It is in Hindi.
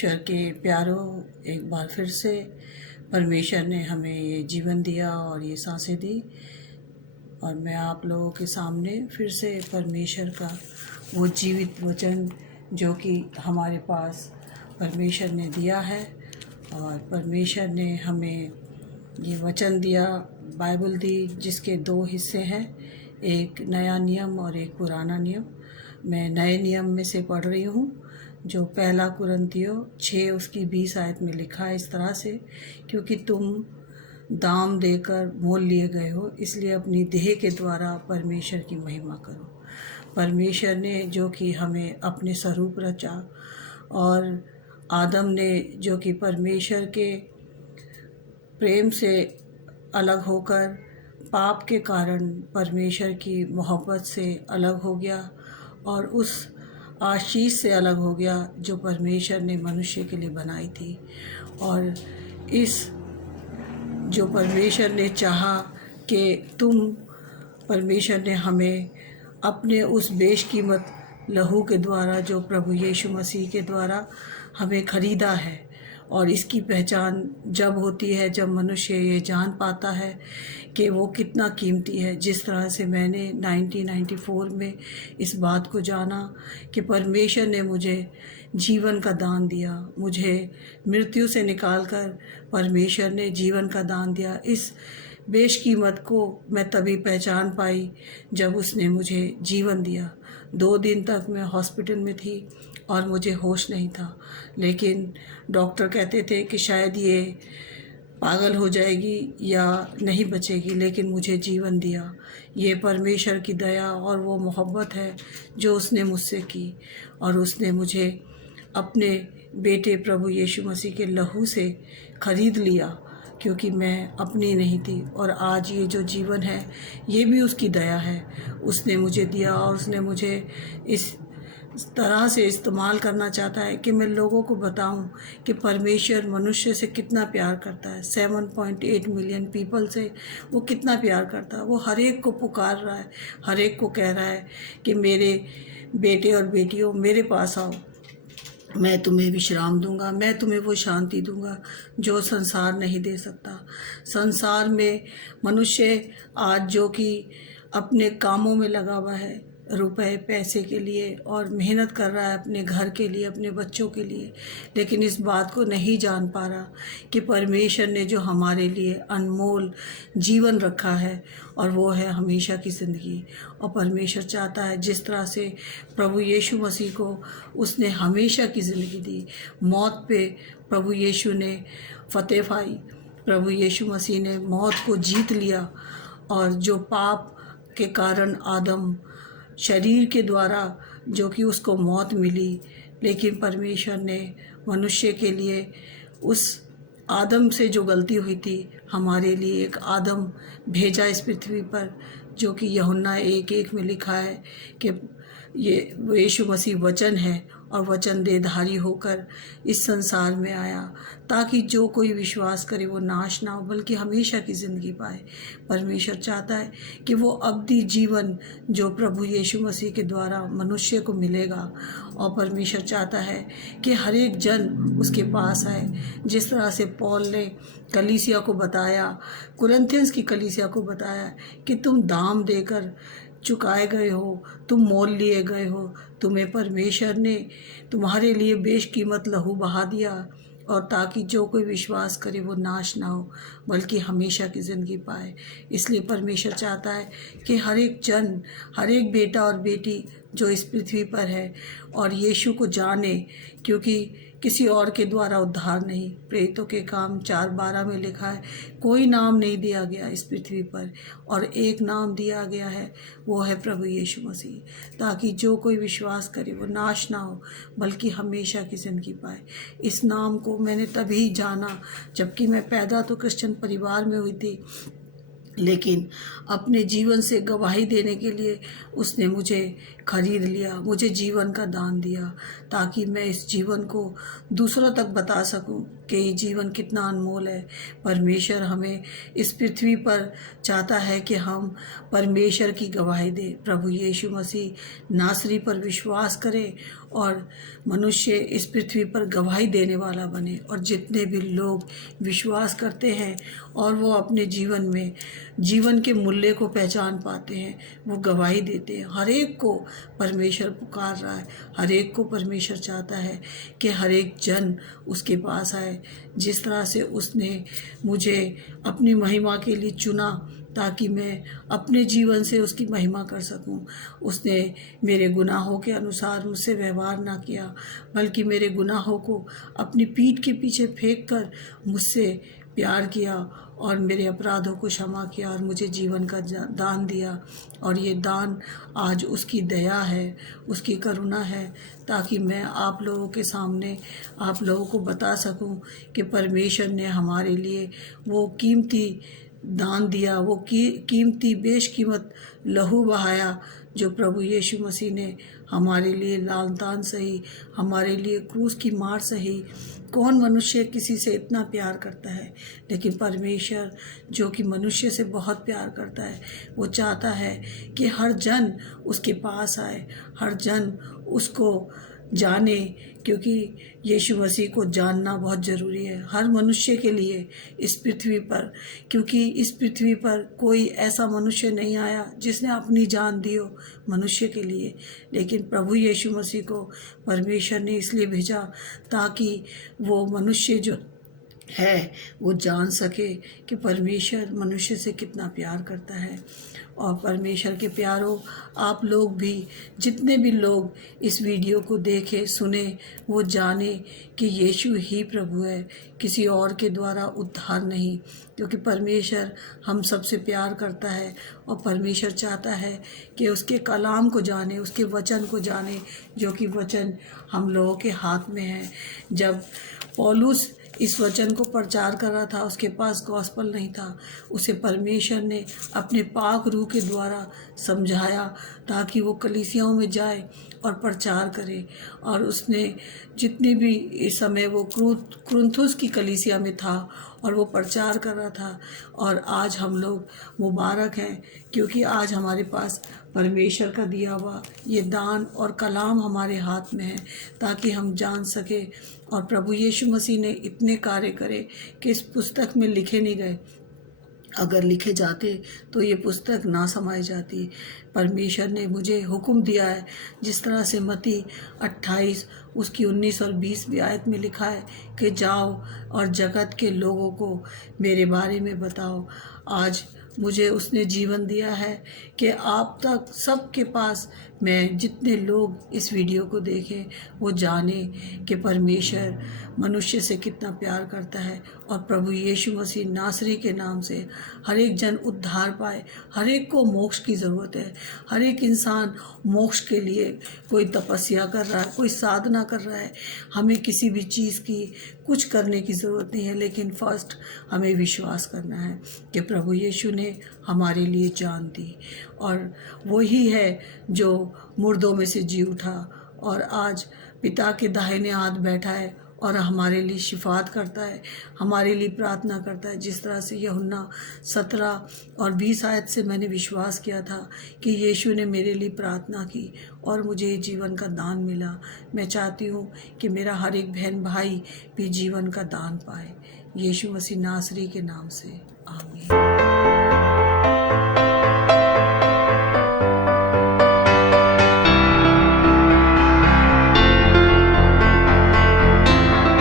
ईश्वर के प्यारों, एक बार फिर से परमेश्वर ने हमें ये जीवन दिया और ये सांसें दी। और मैं आप लोगों के सामने फिर से परमेश्वर का वो जीवित वचन जो कि हमारे पास परमेश्वर ने दिया है, और परमेश्वर ने हमें ये वचन दिया, बाइबल दी, जिसके 2 हिस्से हैं, एक नया नियम और एक पुराना नियम। मैं नए नियम में से पढ़ रही हूँ, जो 1 कुरिन्थियों 6 उसकी 20 आयत में लिखा है इस तरह से, क्योंकि तुम दाम देकर मोल लिए गए हो, इसलिए अपनी देह के द्वारा परमेश्वर की महिमा करो। परमेश्वर ने जो कि हमें अपने स्वरूप रचा, और आदम ने जो कि परमेश्वर के प्रेम से अलग होकर पाप के कारण परमेश्वर की मोहब्बत से अलग हो गया, और उस आशीष से अलग हो गया जो परमेश्वर ने मनुष्य के लिए बनाई थी। और इस जो परमेश्वर ने चाहा कि परमेश्वर ने हमें अपने उस बेशकीमत लहू के द्वारा, जो प्रभु यीशु मसीह के द्वारा हमें खरीदा है। और इसकी पहचान जब होती है जब मनुष्य ये जान पाता है कि वो कितना कीमती है। जिस तरह से मैंने 1994 में इस बात को जाना कि परमेश्वर ने मुझे जीवन का दान दिया, मुझे मृत्यु से निकालकर परमेश्वर ने जीवन का दान दिया। इस बेशकीमत को मैं तभी पहचान पाई जब उसने मुझे जीवन दिया। 2 दिन तक मैं हॉस्पिटल में थी और मुझे होश नहीं था, लेकिन डॉक्टर कहते थे कि शायद ये पागल हो जाएगी या नहीं बचेगी, लेकिन मुझे जीवन दिया। ये परमेश्वर की दया और वो मोहब्बत है जो उसने मुझसे की, और उसने मुझे अपने बेटे प्रभु यीशु मसीह के लहू से खरीद लिया, क्योंकि मैं अपनी नहीं थी। और आज ये जो जीवन है ये भी उसकी दया है, उसने मुझे दिया। और उसने मुझे इस तरह से इस्तेमाल करना चाहता है कि मैं लोगों को बताऊं कि परमेश्वर मनुष्य से कितना प्यार करता है। 7.8 मिलियन पीपल से वो कितना प्यार करता है। वो हर एक को पुकार रहा है, हर एक को कह रहा है कि मेरे बेटे और बेटियों, मेरे पास आओ, मैं तुम्हें विश्राम दूंगा, मैं तुम्हें वो शांति दूंगा जो संसार नहीं दे सकता। संसार में मनुष्य आज जो कि अपने कामों में लगा हुआ है, रुपए पैसे के लिए, और मेहनत कर रहा है अपने घर के लिए, अपने बच्चों के लिए, लेकिन इस बात को नहीं जान पा रहा कि परमेश्वर ने जो हमारे लिए अनमोल जीवन रखा है, और वो है हमेशा की ज़िंदगी। और परमेश्वर चाहता है, जिस तरह से प्रभु यीशु मसीह को उसने हमेशा की ज़िंदगी दी, मौत पे प्रभु यीशु ने फतेह पाई, प्रभु यीशु मसीह ने मौत को जीत लिया। और जो पाप के कारण आदम शरीर के द्वारा जो कि उसको मौत मिली, लेकिन परमेश्वर ने मनुष्य के लिए उस आदम से जो गलती हुई थी, हमारे लिए एक आदम भेजा इस पृथ्वी पर, जो कि यूहन्ना 1:1 में लिखा है कि ये यीशु मसीह वचन है, और वचन देहधारी होकर इस संसार में आया, ताकि जो कोई विश्वास करे वो नाश ना हो बल्कि हमेशा की ज़िंदगी पाए। परमेश्वर चाहता है कि वो अब्दी जीवन जो प्रभु यीशु मसीह के द्वारा मनुष्य को मिलेगा, और परमेश्वर चाहता है कि हर एक जन उसके पास आए। जिस तरह से पौल ने कलीसिया को बताया, कुरिन्थियंस की कलीसिया को बताया कि तुम दाम देकर चुकाए गए हो, तुम मोल लिए गए हो, तुम्हें परमेश्वर ने तुम्हारे लिए बेशकीमत लहू बहा दिया, और ताकि जो कोई विश्वास करे वो नाश ना हो बल्कि हमेशा की ज़िंदगी पाए। इसलिए परमेश्वर चाहता है कि हर एक जन, हर एक बेटा और बेटी जो इस पृथ्वी पर है और यीशु को जाने, क्योंकि किसी और के द्वारा उद्धार नहीं। प्रेरितों के काम 4:12 में लिखा है, कोई नाम नहीं दिया गया इस पृथ्वी पर, और एक नाम दिया गया है, वो है प्रभु यीशु मसीह, ताकि जो कोई विश्वास करे वो नाश ना हो बल्कि हमेशा की ज़िंदगी पाए। इस नाम को मैंने तभी जाना जबकि मैं पैदा तो क्रिश्चियन परिवार में हुई थी, लेकिन अपने जीवन से गवाही देने के लिए उसने मुझे खरीद लिया, मुझे जीवन का दान दिया, ताकि मैं इस जीवन को दूसरों तक बता सकूं कि ये जीवन कितना अनमोल है। परमेश्वर हमें इस पृथ्वी पर चाहता है कि हम परमेश्वर की गवाही दें। प्रभु यीशु मसीह नासरी पर विश्वास करें और मनुष्य इस पृथ्वी पर गवाही देने वाला बने। और जितने भी लोग विश्वास करते हैं और वो अपने जीवन में जीवन के मूल्य को पहचान पाते हैं, वो गवाही देते हैं। हर एक को परमेश्वर पुकार रहा है, हर एक को परमेश्वर चाहता है कि हर एक जन उसके पास आए। जिस तरह से उसने मुझे अपनी महिमा के लिए चुना ताकि मैं अपने जीवन से उसकी महिमा कर सकूं। उसने मेरे गुनाहों के अनुसार मुझसे व्यवहार ना किया, बल्कि मेरे गुनाहों को अपनी पीठ के पीछे फेंक कर मुझसे प्यार किया और मेरे अपराधों को क्षमा किया और मुझे जीवन का दान दिया। और ये दान आज उसकी दया है, उसकी करुणा है, ताकि मैं आप लोगों के सामने आप लोगों को बता सकूं कि परमेश्वर ने हमारे लिए वो कीमती दान दिया, वो कीमती बेशकीमत लहू बहाया जो प्रभु यीशु मसीह ने हमारे लिए लालतान सही, हमारे लिए क्रूस की मार सही। कौन मनुष्य किसी से इतना प्यार करता है, लेकिन परमेश्वर जो कि मनुष्य से बहुत प्यार करता है, वो चाहता है कि हर जन उसके पास आए, हर जन उसको जाने, क्योंकि यीशु मसीह को जानना बहुत ज़रूरी है हर मनुष्य के लिए इस पृथ्वी पर। क्योंकि इस पृथ्वी पर कोई ऐसा मनुष्य नहीं आया जिसने अपनी जान दी हो मनुष्य के लिए, लेकिन प्रभु यीशु मसीह को परमेश्वर ने इसलिए भेजा ताकि वो मनुष्य जो है वो जान सके कि परमेश्वर मनुष्य से कितना प्यार करता है। और परमेश्वर के प्यारों, आप लोग भी, जितने भी लोग इस वीडियो को देखें सुने, वो जाने कि यीशु ही प्रभु है, किसी और के द्वारा उद्धार नहीं। क्योंकि परमेश्वर हम सबसे प्यार करता है और परमेश्वर चाहता है कि उसके कलाम को जाने, उसके वचन को जाने, जो कि वचन हम लोगों के हाथ में है। जब पौलुस इस वचन को प्रचार कर रहा था, उसके पास गॉस्पल नहीं था, उसे परमेश्वर ने अपने पाक रूह के द्वारा समझाया ताकि वो कलीसियाओं में जाए और प्रचार करे। और उसने जितनी भी इस समय वो कुरिन्थुस की कलीसिया में था और वो प्रचार कर रहा था। और आज हम लोग मुबारक हैं, क्योंकि आज हमारे पास परमेश्वर का दिया हुआ ये दान और कलाम हमारे हाथ में है, ताकि हम जान सके। और प्रभु यीशु मसीह ने इतने कार्य करे कि इस पुस्तक में लिखे नहीं गए, अगर लिखे जाते तो ये पुस्तक ना समाई जाती। परमेश्वर ने मुझे हुक्म दिया है, जिस तरह से मत्ती 28 उसकी 19 और 20 भी आयत में लिखा है कि जाओ और जगत के लोगों को मेरे बारे में बताओ। आज मुझे उसने जीवन दिया है कि आप तक सबके पास मैं, जितने लोग इस वीडियो को देखें वो जाने कि परमेश्वर मनुष्य से कितना प्यार करता है। और प्रभु यीशु मसीह नासरी के नाम से हर एक जन उद्धार पाए। हर एक को मोक्ष की ज़रूरत है। हर एक इंसान मोक्ष के लिए कोई तपस्या कर रहा है, कोई साधना कर रहा है। हमें किसी भी चीज़ की कुछ करने की ज़रूरत नहीं है, लेकिन फर्स्ट हमें विश्वास करना है कि प्रभु यीशु ने हमारे लिए जान दी, और वही है जो मुर्दों में से जी उठा और आज पिता के दाहिने हाथ बैठा है और हमारे लिए शिफात करता है, हमारे लिए प्रार्थना करता है। जिस तरह से यूहन्ना 17 और 20 आयत से मैंने विश्वास किया था कि यीशु ने मेरे लिए प्रार्थना की और मुझे जीवन का दान मिला। मैं चाहती हूँ कि मेरा हर एक बहन भाई भी जीवन का दान पाए। यीशु मसीह नासरी के नाम से, आमीन।